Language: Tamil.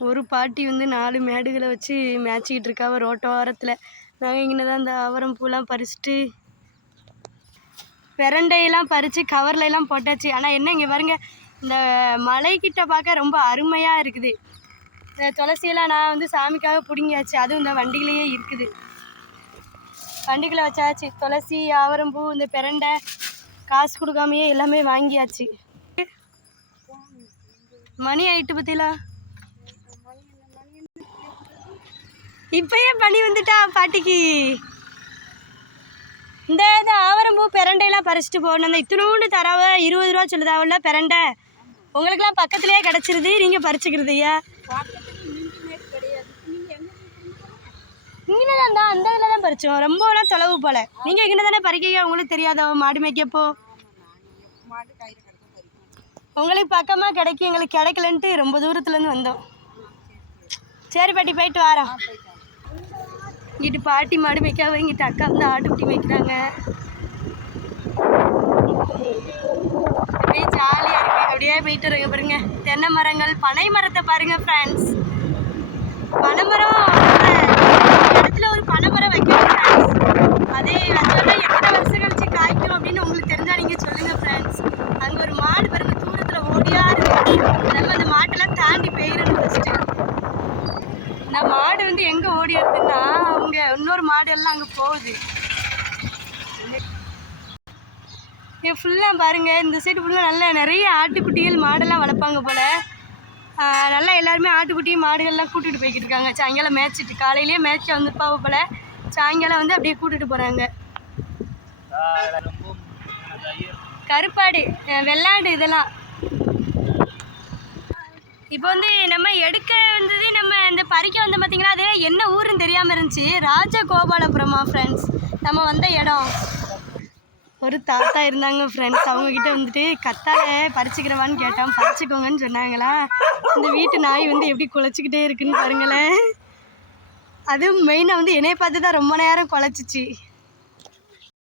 ஒரு பாட்டி வந்து நாலு மேடுகளை வச்சு மேய்ச்சிக்கிட்டு இருக்காவ ரோட்டோரத்தில். நாங்கள் இங்கே தான் இந்த அவரம் பூலாம் பறிச்சுட்டு பிரண்டையெல்லாம் பறித்து கவர்ல எல்லாம் போட்டாச்சு. ஆனால் என்ன இங்கே பாருங்க இந்த மலைக்கிட்ட பார்க்க ரொம்ப அருமையாக இருக்குது. இந்த துளசியெல்லாம் நான் வந்து சாமிக்காக பிடுங்கியாச்சு. அதுவும் இந்த வண்டிகளையே இருக்குது. வண்டிகளை வச்சாச்சு. துளசி ஆவரம்பூ இந்த பிரண்டை காசு கொடுக்காமையே எல்லாமே வாங்கியாச்சு. மணி ஆயிட்டு பற்றிலாம் இப்பயே பனி வந்துட்டா பாட்டிக்கு. இந்த இந்த ஆவரம்பூ பிரண்டையெல்லாம் பறிச்சுட்டு போகணும். அந்த இத்தினூண்டு தராவ இருபது ரூபா சொல்லுதாவில் பிரண்டை. உங்களுக்கெல்லாம் பக்கத்துலேயே கிடச்சிருது நீங்கள் பறிச்சுக்கிறதுயா இங்கே தான் தான் அந்த இதில் தான் பறிச்சோம். ரொம்பலாம் தொலைவு போல. நீங்கள் இங்கே தானே பறிக்க உங்களுக்கு தெரியாதோ மாடு மேய்க்கப்போ? உங்களுக்கு பக்கமாக கிடைக்கும் எங்களுக்கு கிடைக்கலன்ட்டு ரொம்ப தூரத்துலேருந்து வந்தோம். சரி பாட்டி போயிட்டு வரோம். இங்கிட்டு பாட்டி மாடு மேய்க்காவ இங்கிட்டு அக்கா வந்து ஆட்டுக்குட்டி மேய்க்கிறாங்க. அப்படியே ஜாலியாக இருக்கு. அப்படியே போயிட்டு வருங்க பாருங்க. தென்னை மரங்கள் பனை மரத்தை பாருங்க ஃப்ரெண்ட்ஸ் பனைமரம் இடத்துல ஒரு பனைமரம் வைக்கணும் ஃப்ரெண்ட்ஸ் அதே வச்சோன்னா எத்தனை வருஷம் கழிச்சு காய்க்கும் அப்படின்னு உங்களுக்கு தெரிஞ்சா நீங்கள் சொல்லுங்கள் ஃப்ரெண்ட்ஸ் அங்கே ஒரு மாடு பாருங்க தூரத்தில் ஓடியா இருக்கு. நம்ம அந்த மாட்டெல்லாம் தாண்டி போயிடணும் ஃபஸ்ட்டு மாடு வந்து எங்கே ஓடி இருக்குன்னா அவங்க இன்னொரு மாடு எல்லாம் அங்கே போகுது. இது ஃபுல்லாக பாருங்கள் இந்த சைடு ஃபுல்லாக நல்லா நிறைய ஆட்டுக்குட்டிகள் மாடெல்லாம் வளர்ப்பாங்க போல். நல்லா எல்லாருமே ஆட்டுக்குட்டி மாடுகள்லாம் கூட்டிகிட்டு போய்கிட்டு இருக்காங்க. சாயங்காலம் மேய்ச்சிட்டு காலையிலேயே மேய்ச்ச வந்துருப்பாவ போல். சாயங்காலம் வந்து அப்படியே கூட்டிகிட்டு போகிறாங்க கருப்பாடு வெள்ளாடு இதெல்லாம். இப்போ வந்து நம்ம எடுக்க வந்தது நம்ம இந்த பறிக்க வந்த பார்த்தீங்கன்னா அதே என்ன ஊருன்னு தெரியாமல் இருந்துச்சு. ராஜகோபாலபுரமா ஃப்ரெண்ட்ஸ் நம்ம வந்த இடம். ஒரு தாத்தா இருந்தாங்க ஃப்ரெண்ட்ஸ் அவங்கக்கிட்ட வந்துட்டு கத்தால பறிச்சுக்கிறவான்னு கேட்டோம் பறிச்சுக்கோங்கன்னு சொன்னாங்களா? இந்த வீட்டு நாய் வந்து எப்படி குலைச்சிக்கிட்டே இருக்குன்னு பாருங்களேன். அதுவும் மெயினாக வந்து என்னைய பார்த்து தான் ரொம்ப நேரம் குலைச்சிச்சு